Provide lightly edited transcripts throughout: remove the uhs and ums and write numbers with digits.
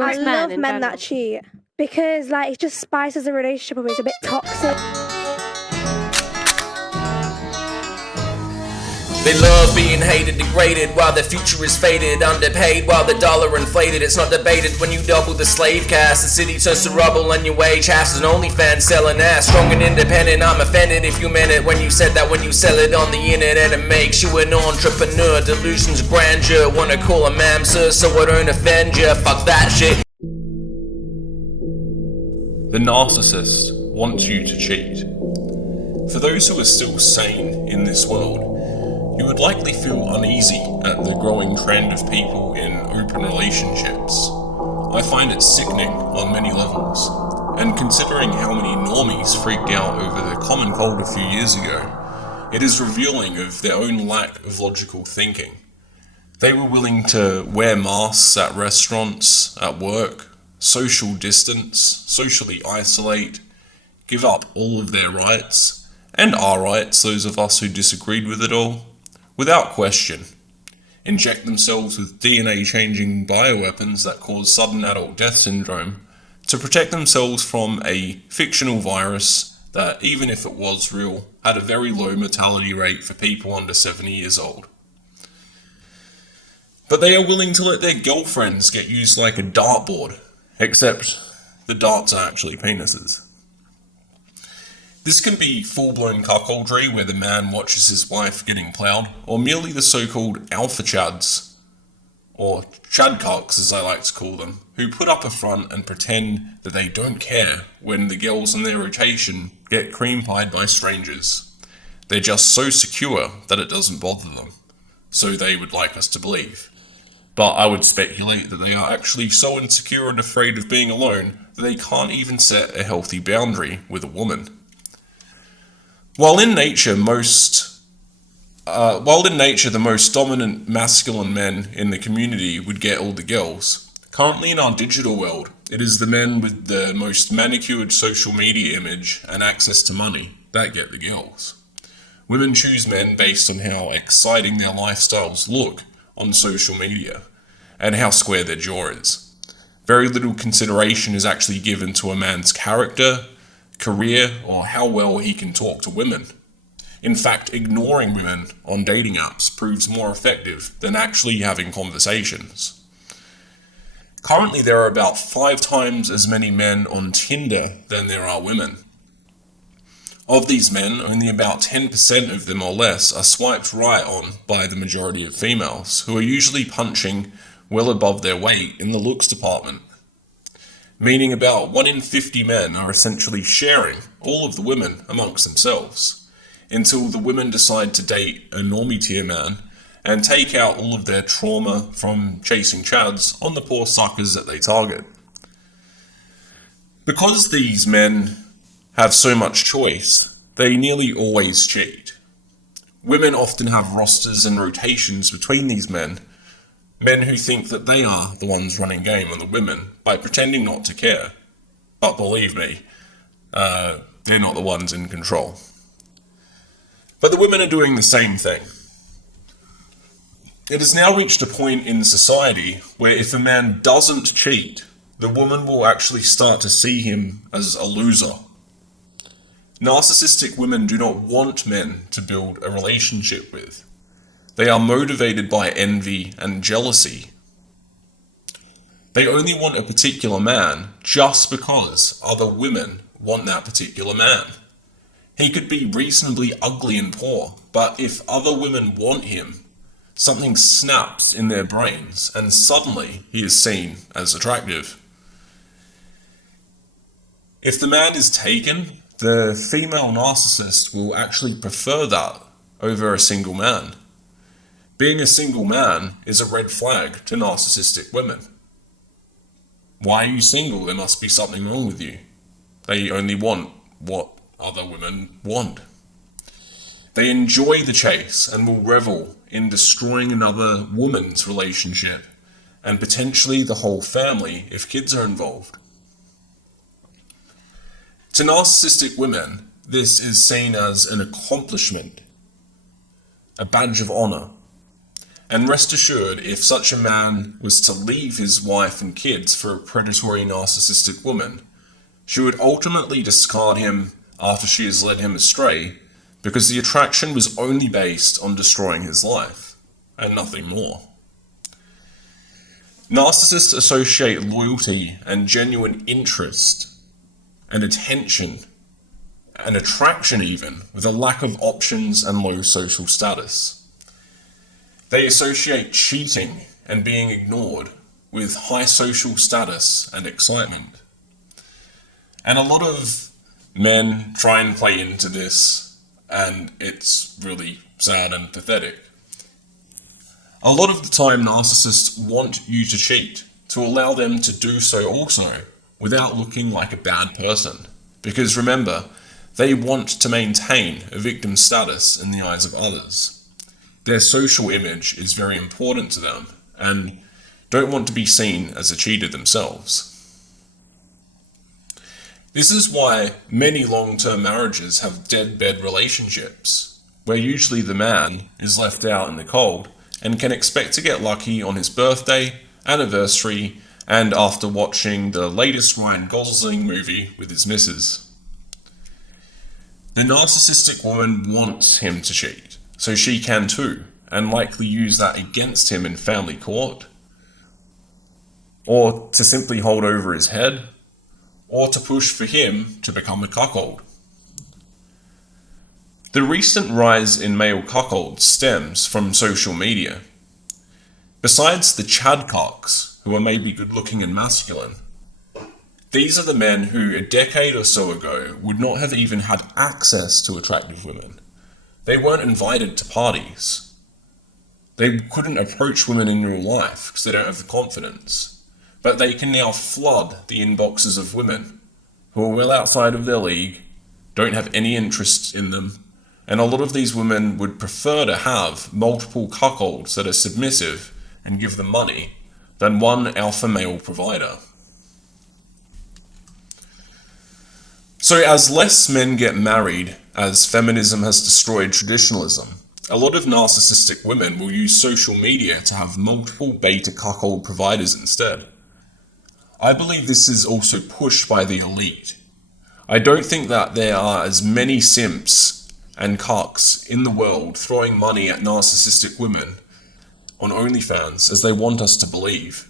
I most men love in men general. that cheat because, like, it just spices a relationship up. It's a bit toxic. They love being hated, degraded, while their future is faded. Underpaid while the dollar inflated. It's not debated when you double the slave caste. The city turns to rubble and your wage has an OnlyFans selling ass. Strong and independent, I'm offended if you meant it when you said that. When you sell it on the internet, it makes you an entrepreneur. Delusions of grandeur, wanna call a mamsa so I don't offend ya. Fuck that shit. The narcissist wants you to cheat. For those who are still sane in this world, you would likely feel uneasy at the growing trend of people in open relationships. I find it sickening on many levels, and considering how many normies freaked out over the common cold a few years ago, it is revealing of their own lack of logical thinking. They were willing to wear masks at restaurants, at work, social distance, socially isolate, give up all of their rights, and our rights, those of us who disagreed with it all, without question, inject themselves with DNA-changing bioweapons that cause sudden adult death syndrome to protect themselves from a fictional virus that, even if it was real, had a very low mortality rate for people under 70 years old. But they are willing to let their girlfriends get used like a dartboard, except the darts are actually penises. This can be full-blown cuckoldry where the man watches his wife getting ploughed, or merely the so-called alpha chads, or ChadCucks as I like to call them, who put up a front and pretend that they don't care when the girls in their rotation get cream-pied by strangers. They're just so secure that it doesn't bother them, so they would like us to believe. But I would speculate that they are actually so insecure and afraid of being alone that they can't even set a healthy boundary with a woman. While in nature, the most dominant masculine men in the community would get all the girls, currently in our digital world, it is the men with the most manicured social media image and access to money that get the girls. Women choose men based on how exciting their lifestyles look on social media and how square their jaw is. Very little consideration is actually given to a man's character, career, or how well he can talk to women. In fact, ignoring women on dating apps proves more effective than actually having conversations. Currently, there are about 5 times as many men on Tinder than there are women. Of these men, only about 10% of them or less are swiped right on by the majority of females, who are usually punching well above their weight in the looks department. Meaning about 1 in 50 men are essentially sharing all of the women amongst themselves, until the women decide to date a normie tier man and take out all of their trauma from chasing chads on the poor suckers that they target. Because these men have so much choice, they nearly always cheat. Women often have rosters and rotations between these men who think that they are the ones running game on the women by pretending not to care. But believe me, they're not the ones in control. But the women are doing the same thing. It has now reached a point in society where if a man doesn't cheat, the woman will actually start to see him as a loser. Narcissistic women do not want men to build a relationship with. They are motivated by envy and jealousy. They only want a particular man just because other women want that particular man. He could be reasonably ugly and poor, but if other women want him, something snaps in their brains and suddenly he is seen as attractive. If the man is taken, the female narcissist will actually prefer that over a single man. Being a single man is a red flag to narcissistic women. Why are you single? There must be something wrong with you. They only want what other women want. They enjoy the chase and will revel in destroying another woman's relationship and potentially the whole family if kids are involved. To narcissistic women, this is seen as an accomplishment, a badge of honor. And rest assured, if such a man was to leave his wife and kids for a predatory narcissistic woman, she would ultimately discard him after she has led him astray, because the attraction was only based on destroying his life, and nothing more. Narcissists associate loyalty and genuine interest and attention and attraction even with a lack of options and low social status. They associate cheating and being ignored with high social status and excitement. And a lot of men try and play into this, and it's really sad and pathetic. A lot of the time, narcissists want you to cheat, to allow them to do so also, without looking like a bad person. Because remember, they want to maintain a victim status in the eyes of others. Their social image is very important to them, and don't want to be seen as a cheater themselves. This is why many long-term marriages have dead-bed relationships, where usually the man is left out in the cold and can expect to get lucky on his birthday, anniversary, and after watching the latest Ryan Gosling movie with his missus. The narcissistic woman wants him to cheat, so she can too, and likely use that against him in family court, or to simply hold over his head, or to push for him to become a cuckold. The recent rise in male cuckolds stems from social media. Besides the ChadCucks, who are maybe good-looking and masculine, these are the men who a decade or so ago would not have even had access to attractive women. They weren't invited to parties. They couldn't approach women in real life because they don't have the confidence. But they can now flood the inboxes of women who are well outside of their league, don't have any interest in them, and a lot of these women would prefer to have multiple cuckolds that are submissive and give them money than one alpha male provider. So as less men get married, as feminism has destroyed traditionalism, a lot of narcissistic women will use social media to have multiple beta cuckold providers instead. I believe this is also pushed by the elite. I don't think that there are as many simps and cucks in the world throwing money at narcissistic women on OnlyFans as they want us to believe.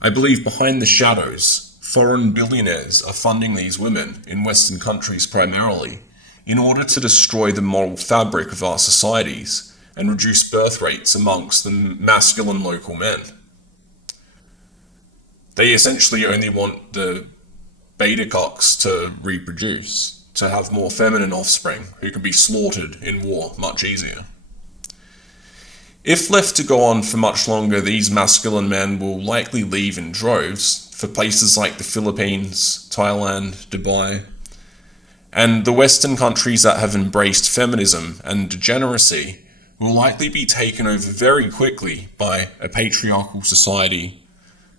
I believe behind the shadows, foreign billionaires are funding these women in Western countries primarily in order to destroy the moral fabric of our societies and reduce birth rates amongst the masculine local men. They essentially only want the beta cocks to reproduce, to have more feminine offspring who can be slaughtered in war much easier. If left to go on for much longer, these masculine men will likely leave in droves for places like the Philippines, Thailand, Dubai, and the Western countries that have embraced feminism and degeneracy will likely be taken over very quickly by a patriarchal society,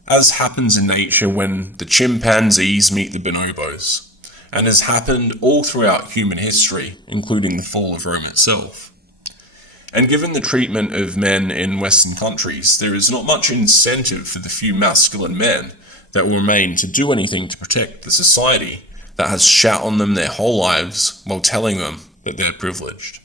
as happens in nature when the chimpanzees meet the bonobos, and has happened all throughout human history, including the fall of Rome itself. And given the treatment of men in Western countries, there is not much incentive for the few masculine men that will remain to do anything to protect the society that has shat on them their whole lives while telling them that they're privileged.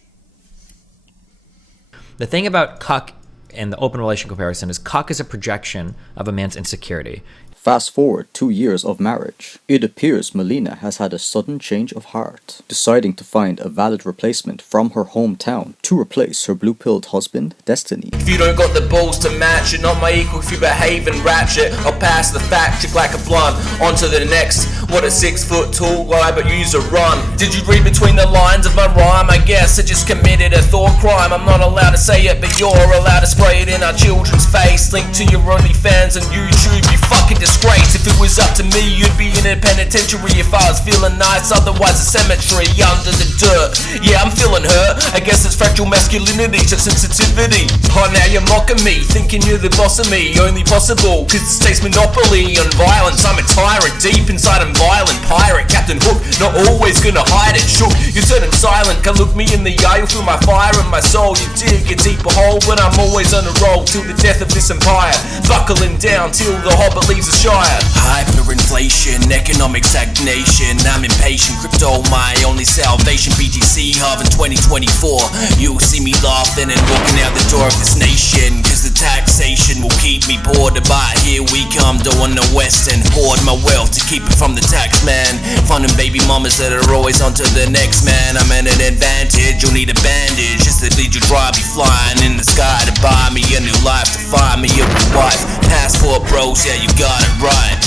The thing about cuck and the open relation comparison is cuck is a projection of a man's insecurity. Fast forward 2 years of marriage. It appears Melina has had a sudden change of heart, deciding to find a valid replacement from her hometown to replace her blue-pilled husband, Destiny. If you don't got the balls to match it, not my equal if you behave and ratchet, I'll pass the fact check like a blunt, on to the next. What a 6 foot tall guy, but use a run. Did you read between the lines of my rhyme? I guess I just committed a thought crime. I'm not allowed to say it, but you're allowed to spray it in our children's face. Link to your OnlyFans and YouTube, you fucking disgrace. If it was was up to me, you'd be in a penitentiary if I was feeling nice, otherwise a cemetery under the dirt. Yeah, I'm feeling hurt, I guess it's fragile masculinity, just sensitivity. Oh, now you're mocking me, thinking you're the boss of me, only possible, cause it states monopoly on violence. I'm a tyrant, deep inside I'm violent, pirate, Captain Hook, not always gonna hide it. Shook, you're turning silent, can look me in the eye, you'll feel my fire in my soul. You dig a deeper hole, but I'm always on a roll till the death of this empire, buckling down till the hobbit leaves the shire. Hyperinflation, economic stagnation, I'm impatient, crypto my only salvation. BTC halving 2024, you'll see me laughing and walking out the door of this nation, cause the taxation will keep me poor to buy. Here we come, doing the west and hoard my wealth to keep it from the tax man. Funding baby mamas that are always on to the next man. I'm at an advantage, you'll need a bandage just to lead you dry. Be flying in the sky to buy me a new life, to find me a new wife. Passport bros, yeah, you got it right.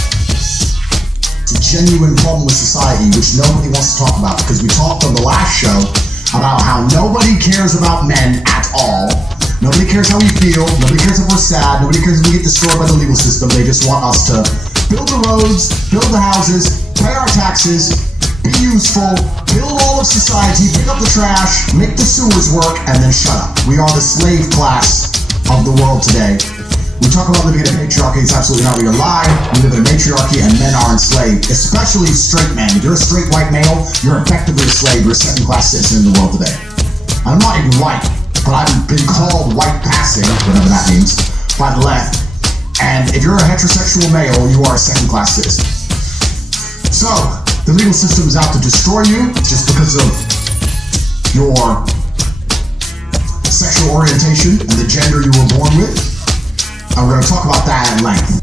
It's a genuine problem with society which nobody wants to talk about, because we talked on the last show about how nobody cares about men at all. Nobody cares how we feel, nobody cares if we're sad, nobody cares if we get destroyed by the legal system. They just want us to build the roads, build the houses, pay our taxes, be useful, build all of society, pick up the trash, make the sewers work, and then shut up. We are the slave class of the world today. We talk about living in a patriarchy, it's absolutely not. We are lying. We live in a matriarchy and men are enslaved, especially straight men. If you're a straight white male, you're effectively a slave. You're a second-class citizen in the world today. I'm not even white, but I've been called white passing, whatever that means, by the left. And if you're a heterosexual male, you are a second-class citizen. So, the legal system is out to destroy you just because of your sexual orientation and the gender you were born with. And we're going to talk about that at length.